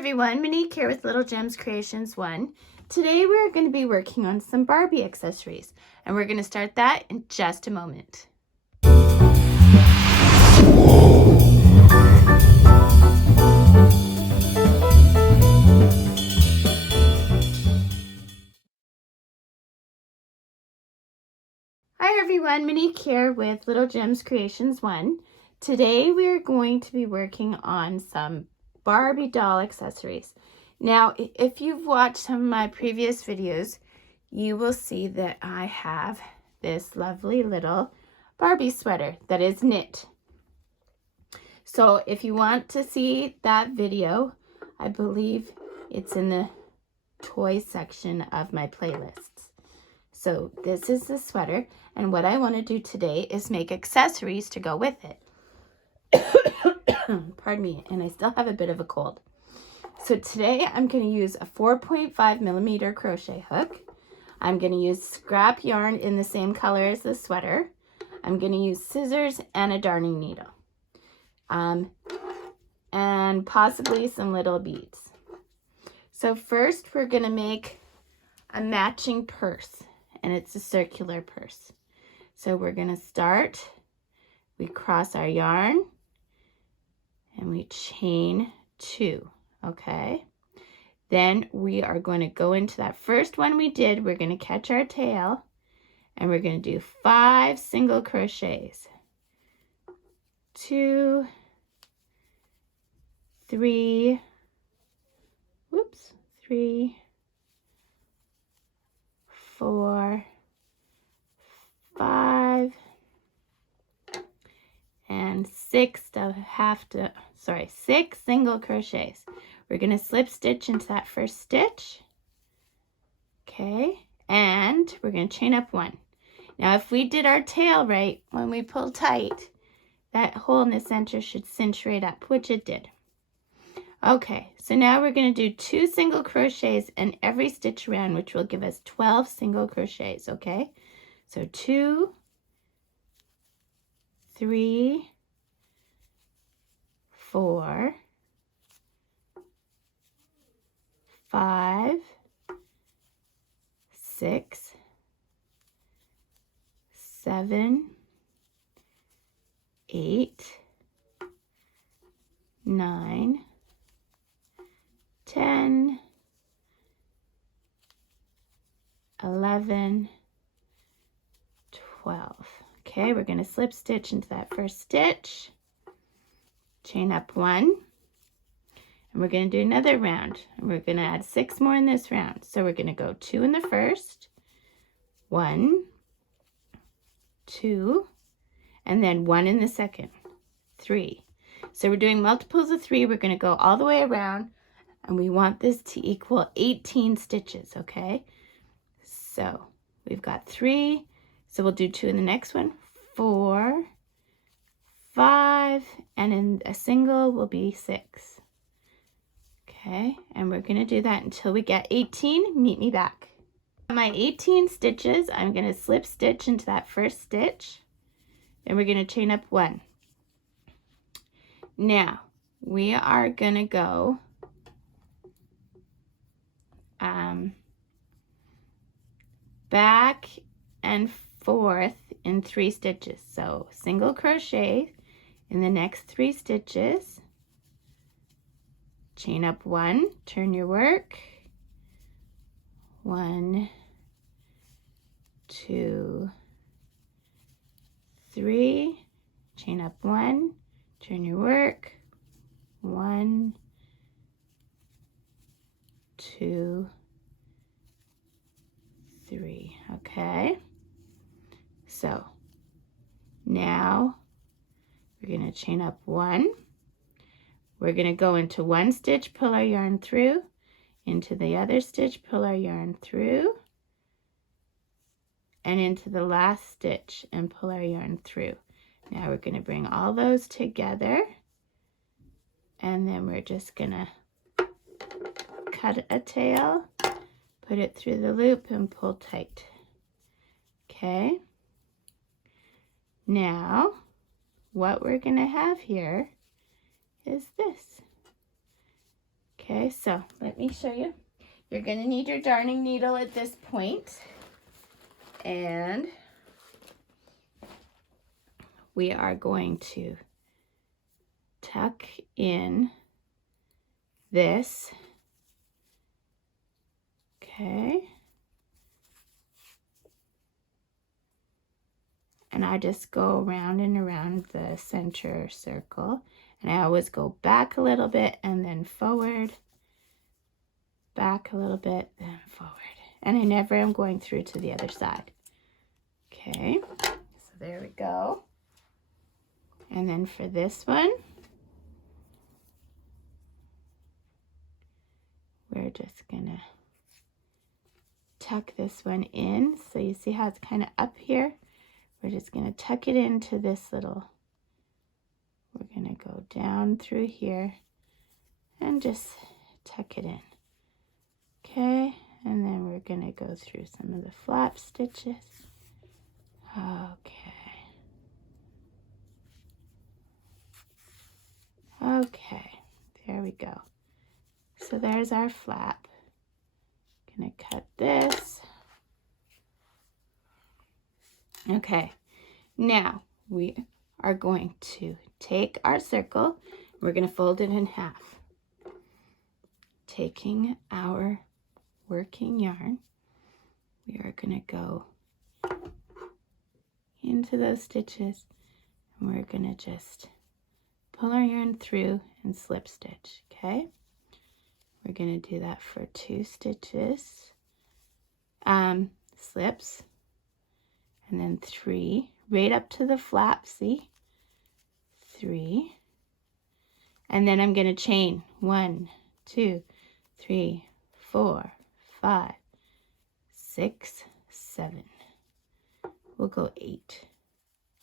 everyone, Monique here with Little Gems Creations 1. Today we're going to be working on some Barbie accessories, and we're going to start that in just a moment. Hi everyone, Monique here with Little Gems Creations 1. Today we're going to be working on some Barbie doll accessories. Now, if you've watched some of my previous videos, you will see that I have this lovely little Barbie sweater that is knit. So if you want to see that video, I believe it's in the toy section of my playlists. So this is the sweater, and what I want to do today is make accessories to go with it. Pardon me, and I still have a bit of a cold. So today I'm going to use a 4.5 millimeter crochet hook. I'm going to use scrap yarn in the same color as the sweater. I'm going to use scissors and a darning needle. And possibly some little beads. So first we're going to make a matching purse, and it's a circular purse. So we're going to start, we cross our yarn, and we chain 2, okay? Then we are going to go into that first one we did, we're going to catch our tail, and we're going to do 5 single crochets. 2, 3, 3, 4, 5, and 6 6 single crochets. We're going to slip stitch into that first stitch. Okay, and we're going to chain up 1. Now if we did our tail right, when we pull tight, that hole in the center should cinch right up, which it did. Okay, so now we're going to do 2 single crochets in every stitch around, which will give us 12 single crochets, okay? So 2, 3, 4, 5, 6, 7, 8, 9, 10, 11, 12. Okay, we're going to slip stitch into that first stitch, chain up 1, and we're going to do another round, and we're going to add 6 more in this round. So we're going to go 2 in the first, 1, 2, and then 1 in the second, 3. So we're doing multiples of 3. We're going to go all the way around, and we want this to equal 18 stitches, okay? So we've got 3, so we'll do 2 in the next one, 4, 5, and in a single will be 6. Okay, and we're going to do that until we get 18. Meet me back. On my 18 stitches, I'm going to slip stitch into that first stitch, and we're going to chain up 1. Now, we are going to go back and forth in 3 stitches. So single crochet in the next 3 stitches, chain up 1, turn your work, 1, 2, 3, chain up 1, turn your work, 1, 2, 3. Okay, so now we're going to chain up 1. We're going to go into 1 stitch, pull our yarn through, into the other stitch, pull our yarn through, and into the last stitch and pull our yarn through. Now we're going to bring all those together, and then we're just going to cut a tail, put it through the loop, and pull tight. Okay, now what we're going to have here is this. Okay, so let me show you. You're going to need your darning needle at this point, and we are going to tuck in this. Okay. And I just go around and around the center circle, and I always go back a little bit and then forward, back a little bit, then forward. And I never am going through to the other side. Okay, so there we go. And then for this one, we're just gonna tuck this one in. So you see how it's kind of up here? We're just gonna tuck it into this little, we're gonna go down through here and just tuck it in. Okay, and then we're gonna go through some of the flap stitches. Okay, there we go. So there's our flap. Gonna cut this. Okay, now we are going to take our circle, we're gonna fold it in half. Taking our working yarn, we are gonna go into those stitches, and we're gonna just pull our yarn through and slip stitch. Okay, we're gonna do that for 2 stitches, slips, and then 3 right up to the flap. See, 3, and then I'm gonna chain 1, 2, 3, 4, 5, 6, 7. We'll go 8.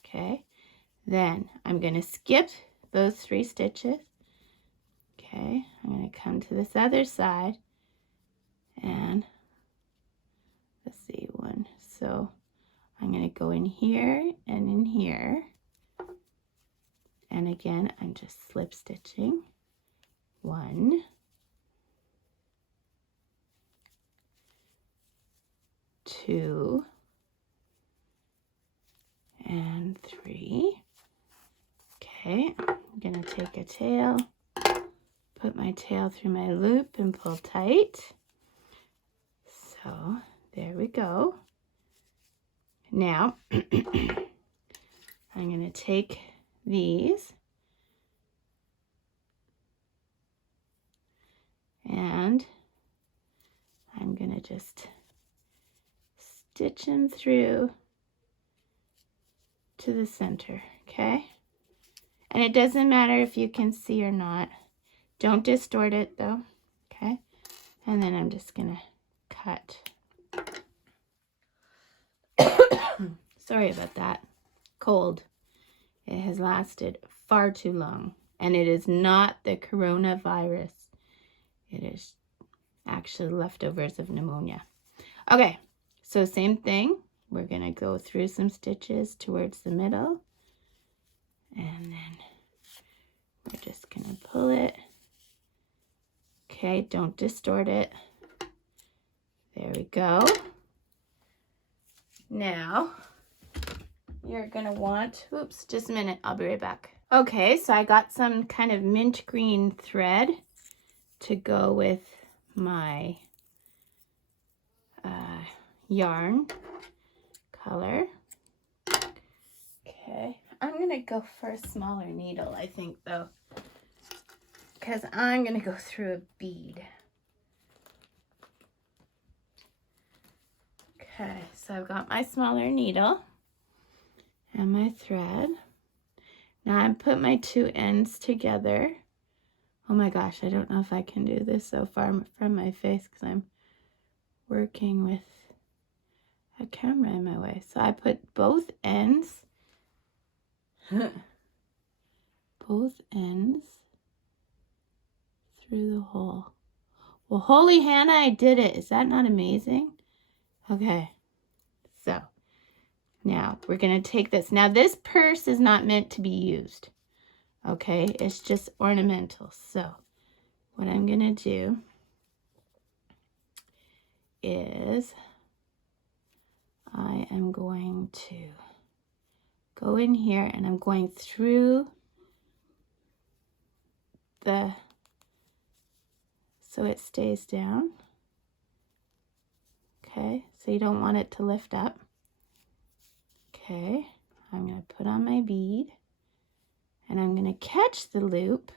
Okay, then I'm gonna skip those 3 stitches. Okay, I'm gonna come to this other side, and let's see, 1. So I'm gonna go in here and in here, and again I'm just slip stitching. 1, 2, and 3. Okay, I'm gonna take a tail, put my tail through my loop and pull tight. So there we go. Now I'm gonna take these and I'm gonna just stitch them through to the center. Okay, and it doesn't matter if you can see or not. Don't distort it though. Okay, and then I'm just gonna cut. Sorry about that. Cold. It has lasted far too long, and it is not the coronavirus. It is actually leftovers of pneumonia. Okay, so same thing. We're gonna go through some stitches towards the middle, and then we're just gonna pull it. Okay, don't distort it. There we go. Now you're gonna want, oops, just a minute, I'll be right back. Okay, so I got some kind of mint green thread to go with my yarn color. Okay, I'm gonna go for a smaller needle, I think, though, because I'm gonna go through a bead. Okay, so I've got my smaller needle and my thread. Now I'm put my 2 ends together. Oh my gosh, I don't know if I can do this so far from my face because I'm working with a camera in my way. So I put both ends, both ends through the hole. Well, holy Hannah, I did it. Is that not amazing? Okay, so now we're gonna take this. Now this purse is not meant to be used. Okay, it's just ornamental. So what I'm going to do is I am going to go in here and I'm going through so it stays down. Okay, so you don't want it to lift up. Okay, I'm going to put on my bead and I'm going to catch the loop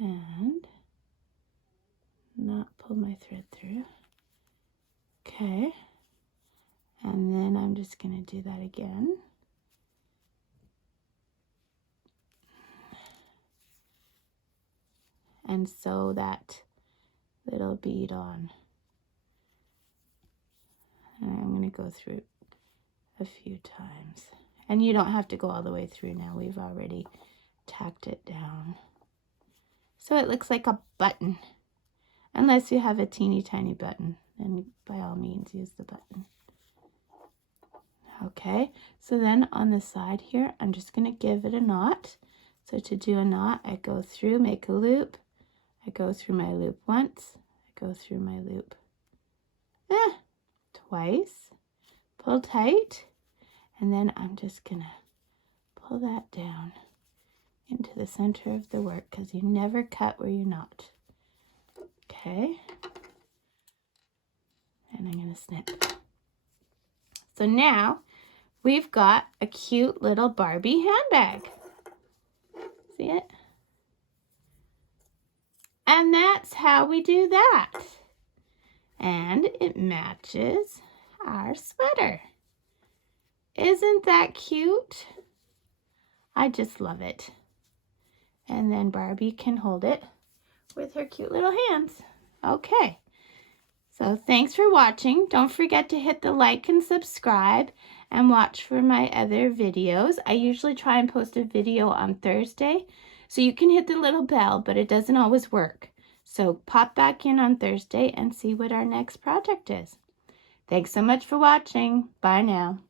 and not pull my thread through. Okay, and then I'm just going to do that again. And sew that little bead on. And I'm going to go through a few times. And you don't have to go all the way through now. We've already tacked it down. So it looks like a button. Unless you have a teeny tiny button, then by all means use the button. Okay, so then on the side here, I'm just going to give it a knot. So to do a knot, I go through, make a loop. I go through my loop once. I go through my loop twice. Pull tight. And then I'm just going to pull that down into the center of the work because you never cut where you knot. Okay. And I'm going to snip. So now we've got a cute little Barbie handbag. See it? And that's how we do that. And it matches our sweater. Isn't that cute? I just love it. And then Barbie can hold it with her cute little hands. Okay. So thanks for watching. Don't forget to hit the like and subscribe and watch for my other videos. I usually try and post a video on Thursday. So you can hit the little bell, but it doesn't always work. So pop back in on Thursday and see what our next project is. Thanks so much for watching. Bye now.